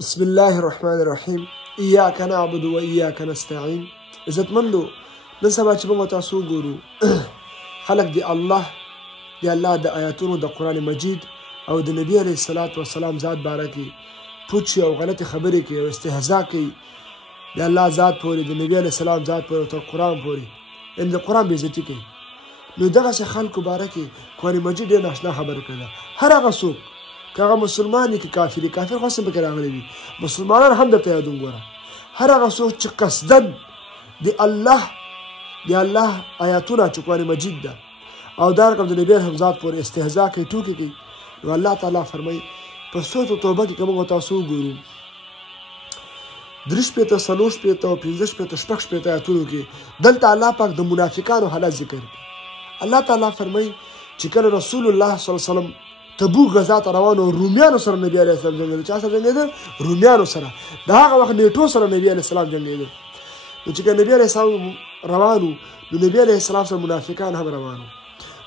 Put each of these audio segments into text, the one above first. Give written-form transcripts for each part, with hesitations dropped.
بسم الله الرحمن الرحیم. ایاک نعبد و ایاک نستعین. عزتمندو، نن سبا چې موږ تاسو ګورو خلک د الله د آیاتونو د قرآن مجید او د نبی علیه الصلاة والسلام ذات باره کې پوچې او غلطې خبرې کوي او استهزا کوي د الله ذات پورې، د نبی علیه السلام ذات پورې او تر قرآن پورې، یعنې د قرآن بېعزتي کوي. نو دغسې خلکو باره کې قرآن مجید ډېر ناشنا خبره کړې ده. هر هغه څوک که هغه مسلمان وي که کافر وي، کافر خو هسې پکې راغلی وي، مسلمانان هم درته یادوم. ګوره، هر هغه څوک چې قصدن د الله آیاتونه چې قرآن مجید ده او دا رقم د نبی هم ذات پورې استهزا کوي، ټوکې کوي، نو الله تعالی فرمایي په سورة توبه کې که موږ تاسو وګورو 3 شپېته 4 شپېته او 5 شپېته 6 شپېته آیاتونو کې دلته الله پاک د منافقانو حالت ذکر کوي. الله تعالی فرمایي چې کله رسول الله صلی الله علیه وسلم تبوک غزا ته روان او رومیانو سره نبی علیه السلام جنګېده. چا سره جنګېده؟ رومیانو سره. د هغه وخت نیټو سره نبی علیه السلام جنګېده. نو چې نبی علیه السلام روانو، نو نبی علیه السلام سره منافقان هم روانو.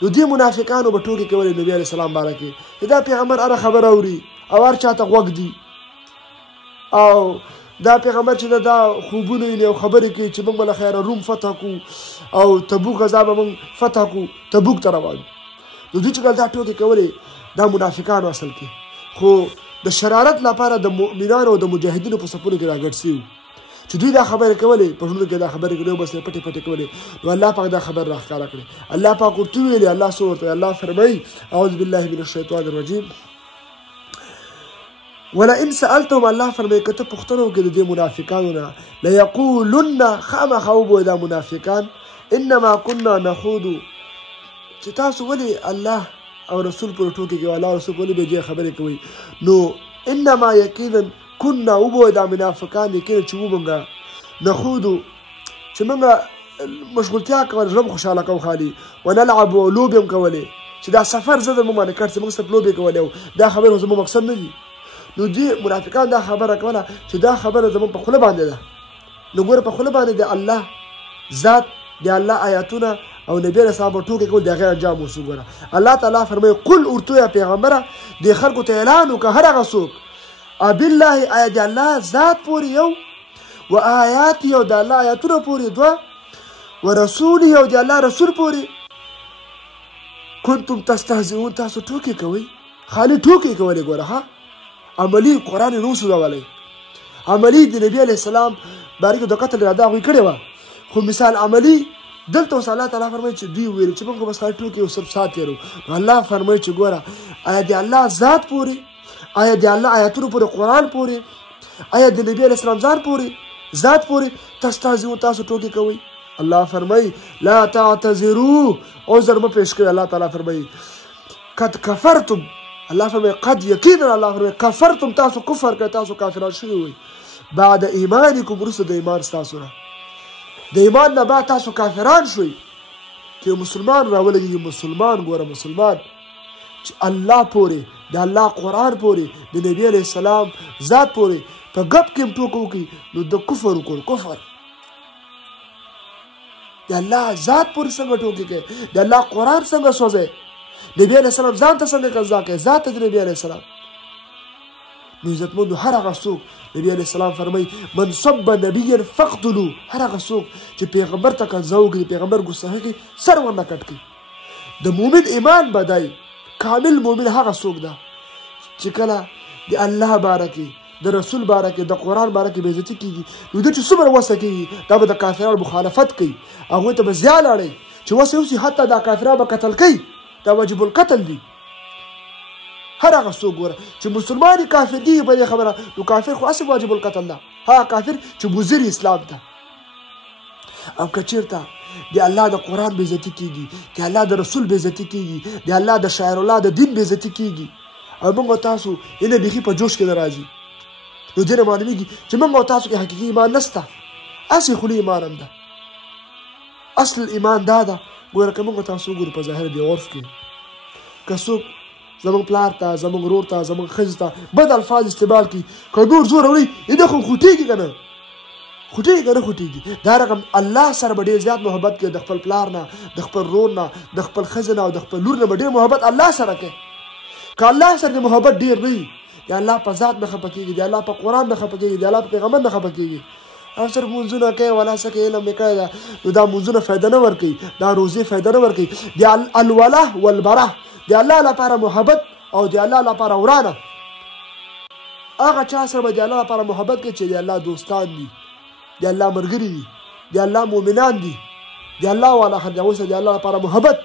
نو دې منافقانو به ټوکې کولې نبی علیه السلام باره کې چې دا پیغمبر هره خبره اوري او هر چاته غوږ دي، او دا پیغمبر چې دا خوبونه ویني او خبرې کوي چې موږ به له خیره روم فتح کړو او تبوک غزا به موږ فتح کړو، تبوک ته روان. نو دوی چې دا ټوکې کولې دا منافقانو اصل کې، خو د شرارت لپاره د مؤمنانو او د مجاهدینو په صفونو کې راګډ شوي چې دوی دا خبرې کولې، په زړونو کې دا خبرې کولې او بس یې پټې پټې کولې. نو الله پاک دا خبر راښکاره کړې. الله پاک ورته ویلې، الله څه ورته ویل؟ الله فرمایي اعوذ بالله من الشیطان الرجیم ولئن سألتهم، الله فرمایي که ته پوښتنه وکړې د دې منافقانو نه، لیقولن، خامخا وبویه دا منافقان، انما كنا نخوض، چې تاسو ولې الله او رسول پورې ټوکې کوي، الله رسول ولې بې ځایه خبرې کوي. نو انما یقینا كنا وبویه دا منافقان یقینا چې ومونږه نخوضو، چې موږ مشغولتیا کوله، زړه مو خوشحاله کوو خالي، ونلعب او لوبې هم کولې، چې دا سفر زه د مو باندې کړ چې موږ صرف لوبې کولې او دا خبره زموږ مقصد نه دي. نو دې منافقان دا خبره کوله چې دا خبره زموږ په خوله باندې ده. نو ګوره په خوله باندې د الله ذات، د الله آیاتونه او نبی علیه السلام په ټوکې کول د هغې انجام وشو. ګوره الله تعالی فرمایي قل ورته ووایه پیغمبره دې خلکو ته اعلان وکړه، هر هغه څوک بالله، آیا د الله ذات پورې یو، و آیات یو د الله آیاتونه پورې دوه، و رسول یو د الله رسول پورې کنتم تستهزئون، تاسو ټوکې کوئ، خالي ټوکې کولې. ګوره ها، عملي قرآن یې نه سوځولی، عملي د نبي علیه السلام باره کې د قتل اراده هغوی کړې وه، خو مثال عملي دلته اوس الله تعالی فرمایي چې دوی ویل چې موږ خو بس خالي ټوکې او صرف سات تېرو. نو الله فرمایي چې ګوره آیا د الله ذات پورې، آیا د الله آیاتونو پورې، قرآن پورې، آیا د نبي علیه السلام ذات پورې تستهزئون، تاسو ټوکې کوئ. الله فرمایي لا تعتذروا، عذر مه پیش کوئ. الله تعالی فرمایي قد کفرتم، الله فرمایي قد یقینا، الله فرمایي کفرتم، تاسو کفر کوئ، تاسو کافران شوي وئ، بعد ایمانکم، وروسته د ایمان ستاسو نه، د ایمان نه بعد تاسو کافران شوئ. که مسلمان راولګي، مسلمان ګوره مسلمان چې الله پورې، د الله قرآن پورې، د نبی علیه السلام ذات پورې په ګپ کې هم ټوکه وکړي، نو د کفر وکړو، کفر. د الله ذات پورې څنګه ټوکې کوي، د الله قرآن څنګه سوځي، نبی علیه السلام ځان ته څنګه قضا کوي، ذات ته د نبی علیه السلام. نو عزتمندو هر هغه څوک، نبی علیه السلام فرمایي من صب نبیا فاقتلوا، هر هغه څوک چې پیغمبر ته قضا وکړي، پیغمبر ګستاخي کوي، سر ورنه کټ کړي. د مؤمن ایمان بدای، کامل مؤمن هغه څوک ده چې کله د الله باره کې، د رسول باره کې، د قرآن باره کې بېعزتي کېږي، نو ده چې څومره وسه کېږي دا به د کافرانو مخالفت کوي، هغوی ته به زیان اړوي چې وسه یوسي، حتی دا کافران به قتل کوي، دا واجب القتل دي. هر هغه څوک ګوره چې مسلمان کافر دي په دې خبره، نو کافر خو اصل واجب القتل ده، هغه کافر چې مضر اسلام ته. او که چېرته د الله د قرآن بېعزتي کېږي، د الله د رسول بېعزتي کېږي، د الله د شاعر الله د دین بېعزتي کېږي، او موږ او تاسو یې بیخي په جوش کې نه راځي، نو دې نه معلومېږي چې موږ او تاسو کې حقیقي ایمان نشته، هسې خولي ایمان هم ده. اصل ایمان دا ده، ګوره که موږ او تاسو وګورو په ظاهر د عرف کې، که څوک زمونږ پلار ته، زمونږ ورور ته، زمونږ ښځې ته بد الفاظ استعمال کړي، که نور زور وړي، دا خو خوټېږي که نه، خوټېږي که نه خوټېږي. دا رقم الله سره به ډېر زیات محبت کوي، د خپل پلار نه، د خپل ورور نه، د خپل ښځې نه او د خپل لور نه به ډېر محبت الله سره کوي. که الله سره د محبت ډېر نه وي، د د الله په ذات نه خفه کېږي، د الله په قرآن نه خفه کېږي، د الله په پیغمبر نه خفه کېږي. او صرف مونځونه کوي ولا څه کوي علم یې کړی ده نو دا مونځونه فایده نه ورکوي، دا روزې فایده نه ورکوي. د الوله والبره د الله لپاره محبت او د الله لپاره ورانه هغه چا سره به د الله لپاره محبت کوي چې د الله دوستان دي، د الله ملګري دي، د الله مؤمنان دي، د الله والا خلک هغوی سره د الله لپاره محبت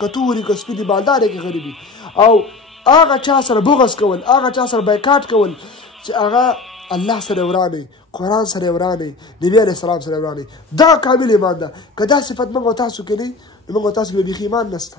که توري که سپي دي مالدار یې که غریب وي. او هغه چا سره بغض کول، هغه چا سره بایکاټ کول چې هغه الله سره ورانه، قرآن سره ورانه، نبی علیه السلام سره ورانه، دا کامل ایمان ده. که دا صفت موږ او تاسو کې نه وي نو موږ او تاسو کې بیخي ایمان نشته.